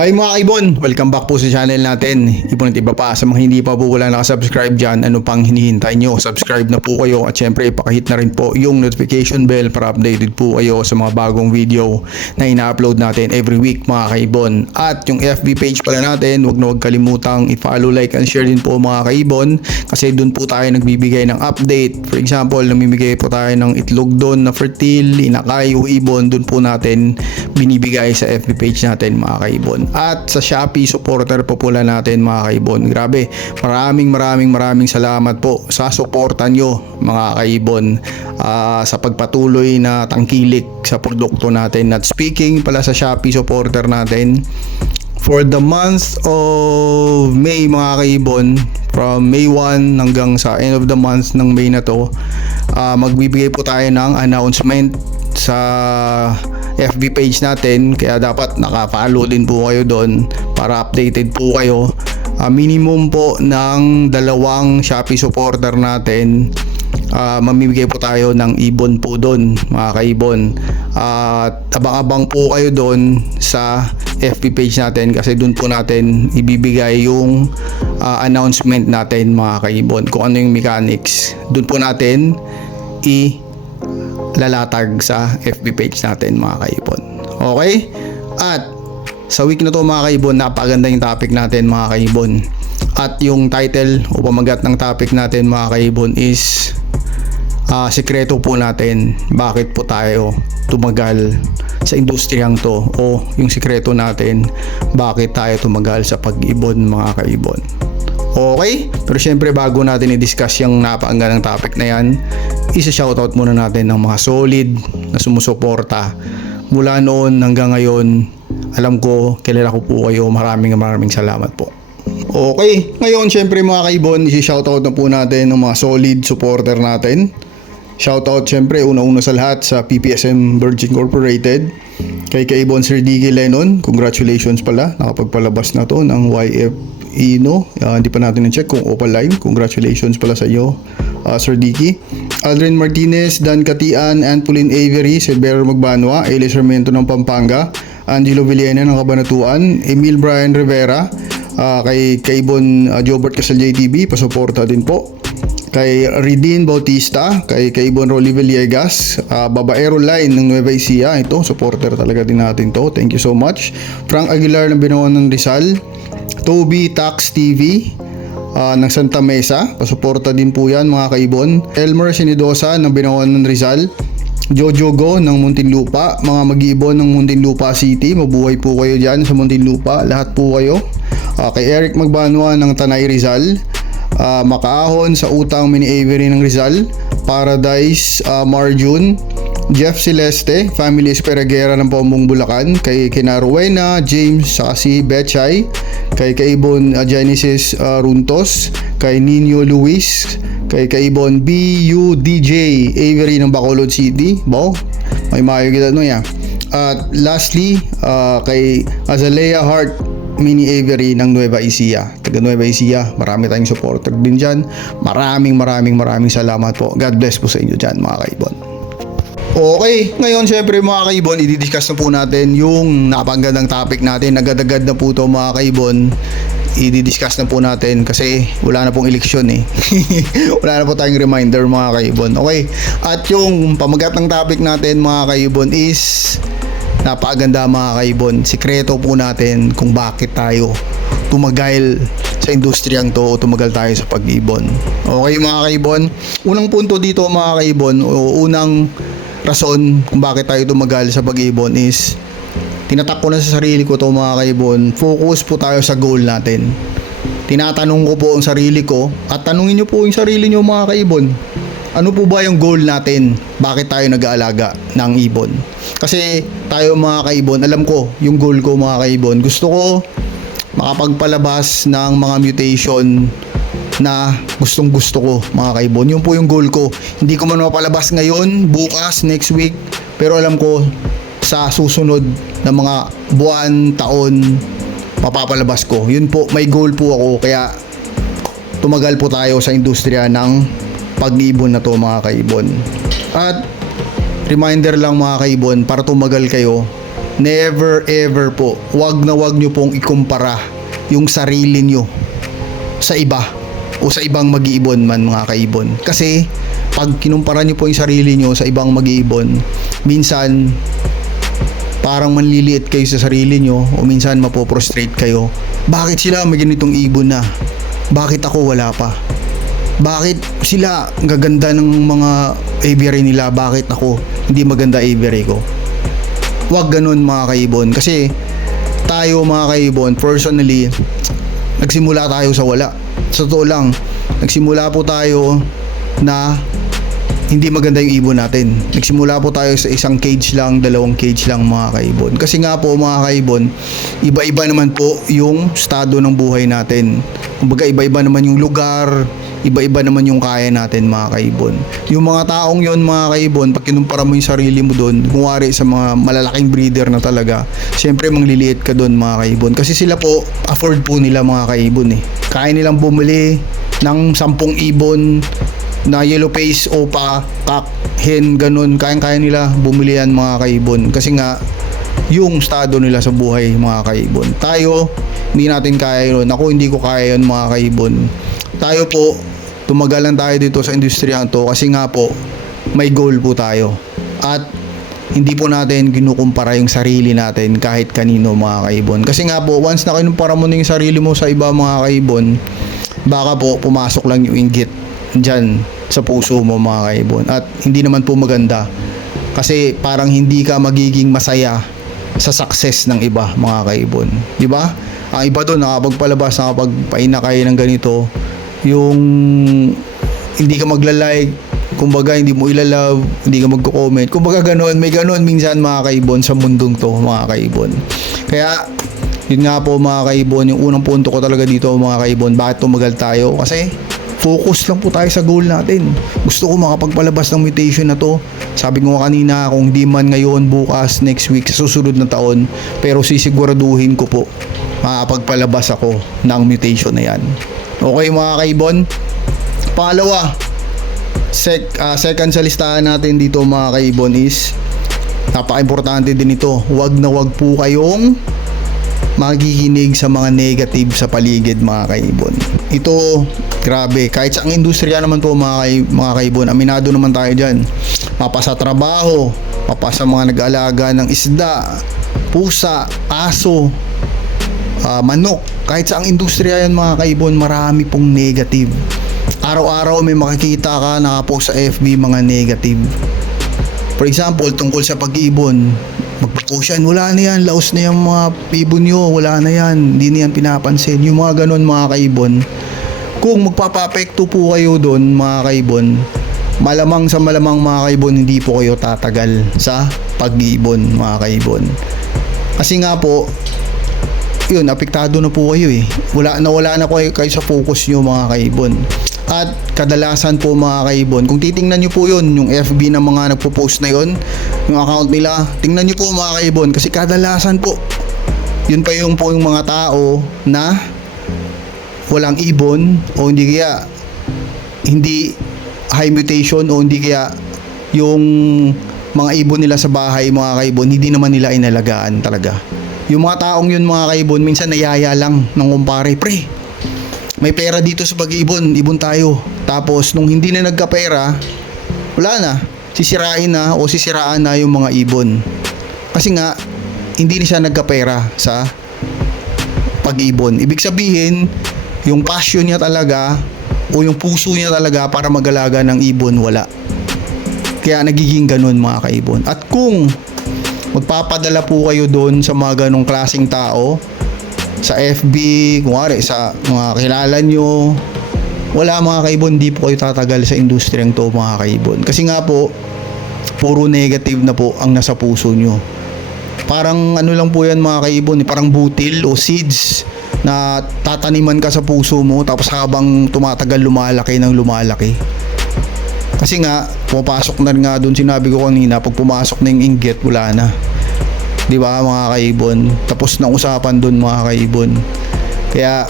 Hi mga kaibon! Welcome back po sa channel natin. Ibon at iba pa sa mga hindi pa po wala nakasubscribe dyan, ano pang hinihintay nyo? Subscribe na po kayo at syempre ipakahit na rin po yung notification bell para updated po kayo sa mga bagong video na ina-upload natin every week mga kaibon. At yung FB page pala natin, huwag na huwag kalimutang i-follow, like and share din po mga kaibon kasi dun po tayo nagbibigay ng update. For example, namimigay po tayo ng itlog doon na fertile, inakay o ibon, dun po natin binibigay sa FB page natin mga kaibon. At sa Shopee supporter po pula natin mga kaibon. Grabe, maraming salamat po sa suporta nyo mga kaibon, sa pagpatuloy na tangkilik sa produkto natin. At speaking pala sa Shopee supporter natin, for the month of May mga kaibon, from May 1 hanggang sa end of the month ng May na to, magbibigay po tayo ng announcement sa FB page natin, kaya dapat naka-follow din po kayo doon para updated po kayo. Minimum po ng 2 Shopee supporter natin, mamimigay po tayo ng ibon po doon mga kaibon. Abang-abang po kayo doon sa FB page natin kasi doon po natin ibibigay yung announcement natin mga kaibon, kung ano yung mechanics. Doon po natin lalatag sa FB page natin mga kaibon. Okay? At sa week na to mga kaibon, napakaganda yung topic natin mga kaibon. At yung title o pamagat ng topic natin mga kaibon is sikreto po natin bakit po tayo tumagal sa industriyang to, o yung sikreto natin bakit tayo tumagal sa pag-ibon mga kaibon. Okay? Pero syempre bago natin i-discuss yung napakagandang topic na yan, isa-shoutout muna natin ng mga solid na sumusuporta mula noon hanggang ngayon. Alam ko, kilala ko po kayo. Maraming salamat po. Okay, ngayon syempre mga kaibon, isi-shoutout na po natin ng mga solid supporter natin. Shoutout syempre una-una sa lahat sa PPSM Virgin Incorporated, kay Kaibon Sir Diggy Lennon. Congratulations pala, nakapagpalabas na to ng YF Ino. Hindi pa natin na-check kung opaline. Congratulations pala sa iyo, Sir Dicky. Aldrin Martinez, Dan Katian, Antolin Avery, Silvero Magbanwa, Eli Sarmiento ng Pampanga, Angelo Villena ng Cabanatuan, Emil Brian Rivera, kay Kaibon Jobert Casal JTV, pasuporta din po. Kay Ridin Bautista, kay Kaibon Rolly Villegas, Babaero Line ng Nueva Ecija, ito supporter talaga din natin to, thank you so much. Frank Aguilar ng Binawan ng Rizal, Toby Tax TV ng Santa Mesa, pasuporta din po yan mga kaibon. Elmer Sinidosa ng Binawan ng Rizal, Jojo Go ng Muntinlupa, mga mag-iibon ng Muntinlupa City, mabuhay po kayo dyan sa Muntinlupa, lahat po kayo. Kay Eric Magbanwa ng Tanay Rizal, Makaahon sa Utang Mini Avery ng Rizal, Paradise Marjun, Jeff Celeste, Family Esperagera ng Paumbong Bulacan, kay Kinaruena, James, saka si Betchay, kay Kaibon Genesis Runtos, kay Nino Luis, kay Kaibon BUDJ Avery ng Bacolod City. Wow, may mayo kita no ya. At lastly, kay Azalea Hart Mini Avery ng Nueva Ecija, taga Nueva Ecija. Marami tayong supporter din dyan. Maraming salamat po. God bless po sa inyo dyan mga kaibon. Okay, ngayon syempre mga kaibon, i-discuss na po natin yung napakagandang topic natin. Agad-agad na po to mga kaibon, i-discuss na po natin kasi wala na pong eleksyon eh. Wala na po tayong reminder mga kaibon. Okay, at yung pamagat ng topic natin mga kaibon is napakaganda mga kaibon. Sikreto po natin kung bakit tayo tumagal sa industriyang to o tumagal tayo sa pag-ibon. Okay mga kaibon, unang punto dito mga kaibon, o unang rason kung bakit tayo tumagal sa pag-ibon is tinatak ko na sa sarili ko to mga kaibon. Focus po tayo sa goal natin. Tinatanong ko po ang sarili ko at tanungin nyo po yung sarili nyo mga kaibon. Ano po ba yung goal natin? Bakit tayo nag-aalaga ng ibon? Kasi tayo mga kaibon, alam ko yung goal ko mga kaibon. Gusto ko makapagpalabas ng mga mutation na gustong gusto ko mga kaibon. Yun po yung goal ko. Hindi ko man mapalabas ngayon, bukas, next week, pero alam ko sa susunod na mga buwan, taon, mapapalabas ko. Yun po, may goal po ako, kaya tumagal po tayo sa industriya ng pag-ibon na to mga kaibon. At reminder lang mga kaibon, para tumagal kayo, never ever po, wag na wag nyo pong ikumpara yung sarili nyo sa iba o sa ibang mag-iibon man mga kaibon. Kasi pag kinumpara nyo po yung sarili nyo sa ibang mag-iibon, minsan parang manliliit kayo sa sarili nyo o minsan mapoprostrate kayo. Bakit sila may ganitong ibon na? Bakit ako wala pa? Bakit sila gaganda ng mga aviary nila? Bakit ako hindi maganda aviary ko? Wag ganun mga kaibon. Kasi tayo mga kaibon, personally, nagsimula tayo sa wala. Sa totoo lang, nagsimula po tayo na hindi maganda yung ibon natin. Nagsimula po tayo sa isang cage lang, 2 cage lang mga kaibon. Kasi nga po mga kaibon, iba-iba naman po yung estado ng buhay natin. Kumbaga iba-iba naman yung lugar, iba-iba naman yung kaya natin mga kaibon. Yung mga taong yon mga kaibon, pag kinumpara mo yung sarili mo doon, kung sa mga malalaking breeder na talaga, syempre mangliliit ka doon mga kaibon. Kasi sila po, afford po nila mga kaibon eh. Kaya nilang bumili ng 10 ibon na yellow face, opa, cock, hen, ganun. Kaya nila bumili yan mga kaibon. Kasi nga, yung estado nila sa buhay mga kaibon. Tayo, hindi natin kaya yun. Ako, hindi ko kaya yun mga kaibon. Tayo po, tumagalan tayo dito sa industriya to kasi nga po, may goal po tayo. At hindi po natin kinukumpara yung sarili natin kahit kanino mga kaibon. Kasi nga po, once na kinumpara mo na yung sarili mo sa iba mga kaibon, baka po pumasok lang yung inggit dyan sa puso mo mga kaibon. At hindi naman po maganda kasi parang hindi ka magiging masaya sa success ng iba mga kaibon, di ba? Ang iba doon nakapagpalabas, nakapagpaina kayo ng ganito, yung hindi ka magla-like, kumbaga hindi mo ilalove, hindi ka magko-comment, kumbaga ganoon, may ganoon minsan mga kaibon sa mundong to mga kaibon. Kaya yun nga po mga kaibon, yung unang punto ko talaga dito mga kaibon, bakit tumagal tayo? Kasi focus lang po tayo sa goal natin. Gusto ko makapagpalabas ng mutation na to. Sabi ko kanina, kung di man ngayon, bukas, next week, sa susunod na taon, pero sisiguraduhin ko po makapagpalabas ako ng mutation na yan. Okay mga kaibon? Pangalawa, second sa listahan natin dito mga kaibon is, napaka-importante din ito, wag na wag po kayong magiginig sa mga negative sa paligid mga kaibon. Ito, grabe, kahit sa industriya naman po mga kaibon, aminado naman tayo dyan. Mapa sa trabaho, mapa sa mga nag-aalaga ng isda, pusa, aso, manok, kahit sa industriya yan mga kaibon, marami pong negative. Araw-araw may makikita ka nakapost sa FB mga negative. For example, tungkol sa pag-ibon, magpo-post yan, wala na yan, laos na yung mga ibon nyo, wala na yan, hindi na yan pinapansin. Yung mga ganon mga kaibon, kung magpapapekto po kayo doon mga kaibon, malamang sa malamang mga kaibon, hindi po kayo tatagal sa pag-ibon mga kaibon. Kasi nga po, yun, apektado na po kayo eh. Wala na kayo sa focus nyo mga kaibon. At kadalasan po mga kaibon, kung titingnan nyo po yun, yung FB ng mga nagpo-post na yun, yung account nila, tingnan nyo po mga kaibon, kasi kadalasan po, yun pa yung mga tao na walang ibon o hindi kaya hindi high mutation o hindi kaya yung mga ibon nila sa bahay mga kaibon, hindi naman nila inalagaan talaga. Yung mga taong yun mga kaibon, minsan nayaya lang ng kumpare, pre, may pera dito sa pag-ibon, ibon tayo. Tapos nung hindi na nagkapera, wala na, sisirain na o sisiraan na yung mga ibon. Kasi nga hindi na siya nagkapera sa pag-ibon. Ibig sabihin, yung passion niya talaga o yung puso niya talaga para mag-alaga ng ibon, wala. Kaya nagiging ganun mga kaibon. At kung magpapadala po kayo doon sa mga ganong klaseng tao, sa FB, kunwari sa mga kilala nyo, wala mga kaibon, di po kayo tatagal sa industriyang to mga kaibon. Kasi nga po, puro negative na po ang nasa puso nyo. Parang ano lang po yan mga kaibon, parang butil o seeds na tataniman ka sa puso mo, tapos habang tumatagal lumalaki ng lumalaki. Kasi nga, pumapasok na rin nga doon, sinabi ko kanina, pag pumasok na yung inggit, wala na. Di ba mga kaibon? Tapos na usapan doon mga kaibon. Kaya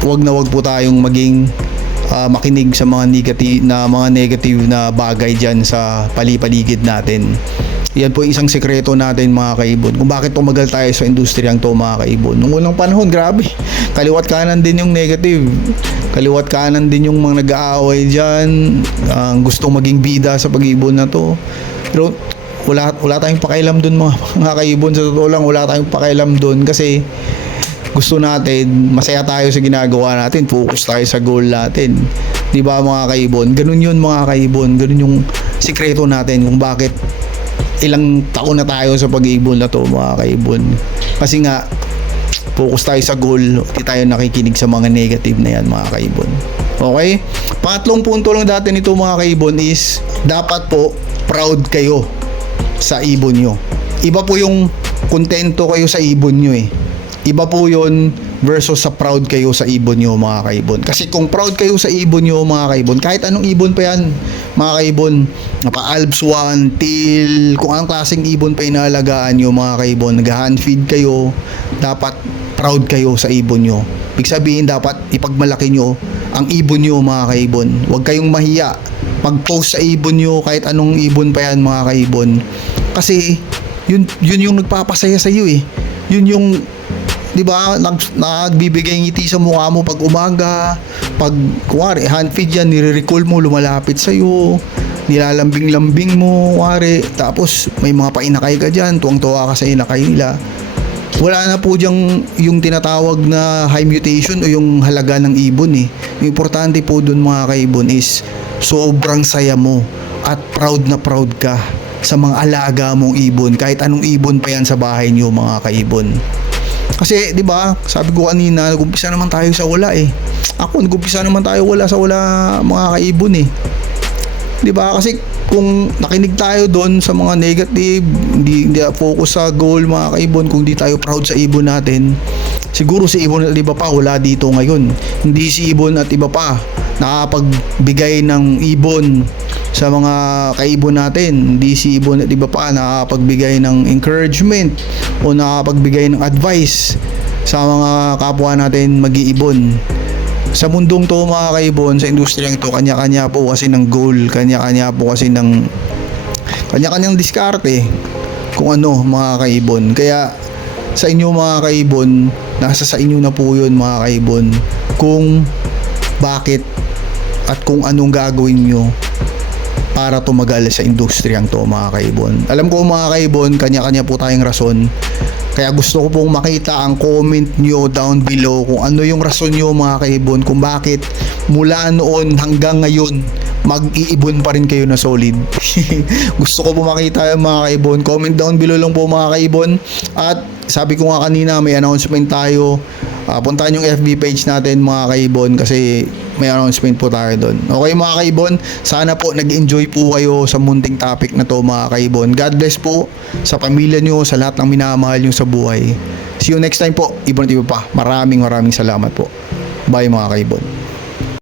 wag na wag po tayong maging makinig sa mga negative na bagay diyan sa paligid natin. Yan po yung isang sekreto natin mga kaibon. Kung bakit tumagal tayo sa industriyang to mga kaibon. Nung unang panahon, grabe. Kaliwat kanan din yung negative. Kaliwat kanan din yung mga nag-aaway dyan. Gustong maging bida sa pag-ibon na to. Pero wala tayong pakialam dun mga kaibon. Sa totoo lang, wala tayong pakialam dun. Kasi gusto natin, masaya tayo sa ginagawa natin. Focus tayo sa goal natin. Diba mga kaibon? Ganun yun mga kaibon. Ganun yung sikreto natin kung bakit ilang taon na tayo sa pag-iibon na to mga kaibon. Kasi nga focus tayo sa goal, hindi tayo nakikinig sa mga negative na yan mga kaibon. Okay? Pangatlong punto lang dati nito mga kaibon is dapat po proud kayo sa ibon nyo. Iba po yung kontento kayo sa ibon nyo eh. Iba po yun versus sa proud kayo sa ibon nyo mga kaibon. Kasi kung proud kayo sa ibon nyo mga kaibon, kahit anong ibon pa yan mga kaibon, Alps 1, Teal, kung anong klaseng ibon pa inaalagaan nyo mga kaibon, nag-hand feed kayo, dapat proud kayo sa ibon nyo. Ibig sabihin dapat ipagmalaki nyo ang ibon nyo mga kaibon. Huwag kayong mahiya mag-post sa ibon nyo kahit anong ibon pa yan mga kaibon. Kasi yun yung nagpapasaya sa iyo eh. Yun yung, di ba, nagbibigay ngiti sa mukha mo pag umaga, pag kuwari hand feed yan, nire-recall mo, lumalapit sa iyo, nilalambing-lambing mo, kuwari, tapos may mga painakay ka dyan, tuwang-tuwa ka sa inakay nila. Wala na po diyang yung tinatawag na high mutation o yung halaga ng ibon eh. Yung importante po dun mga kaibon is sobrang saya mo at proud na proud ka sa mga alaga mong ibon, kahit anong ibon pa yan sa bahay niyo mga kaibon. Kasi 'di ba, sabi ko kanina, nag-umpisa naman tayo sa wala eh. Ako nag-umpisa naman tayo sa wala mga kaibon eh. 'Di ba? Kasi kung nakinig tayo doon sa mga negative, hindi focus sa goal mga kaibon, kung di tayo proud sa ibon natin, siguro si ibon at iba pa wala dito ngayon. Hindi si ibon at iba pa nakapagbigay ng ibon sa mga kaibon natin. Hindi si ibon at iba pa nakapagbigay ng encouragement o nakapagbigay ng advice sa mga kapwa natin mag-iibon. Sa mundong to mga kaibon, sa industriyang to, kanya-kanya po kasi ng goal, kanya-kanya po kasi ng kanya-kanyang diskarte kung ano mga kaibon. Kaya sa inyo mga kaibon, nasa sa inyo na po yun mga kaibon, kung bakit at kung anong gagawin nyo para tumagal sa industriyang to mga kaibon. Alam ko mga kaibon, kanya-kanya po tayong rason. Kaya gusto ko pong makita ang comment nyo down below kung ano yung rason nyo mga kaibon, kung bakit mula noon hanggang ngayon mag-iibon pa rin kayo na solid. Gusto ko po makita yung mga kaibon. Comment down below lang po mga kaibon. At sabi ko nga kanina, may announcement tayo. Puntahan yung FB page natin mga kaibon kasi may announcement po tayo doon. Okay mga kaibon, sana po nag-enjoy po kayo sa munting topic na to mga kaibon. God bless po sa pamilya nyo, sa lahat ng minamahal nyo sa buhay. See you next time po, Ibon at Iba pa. Maraming salamat po. Bye mga kaibon.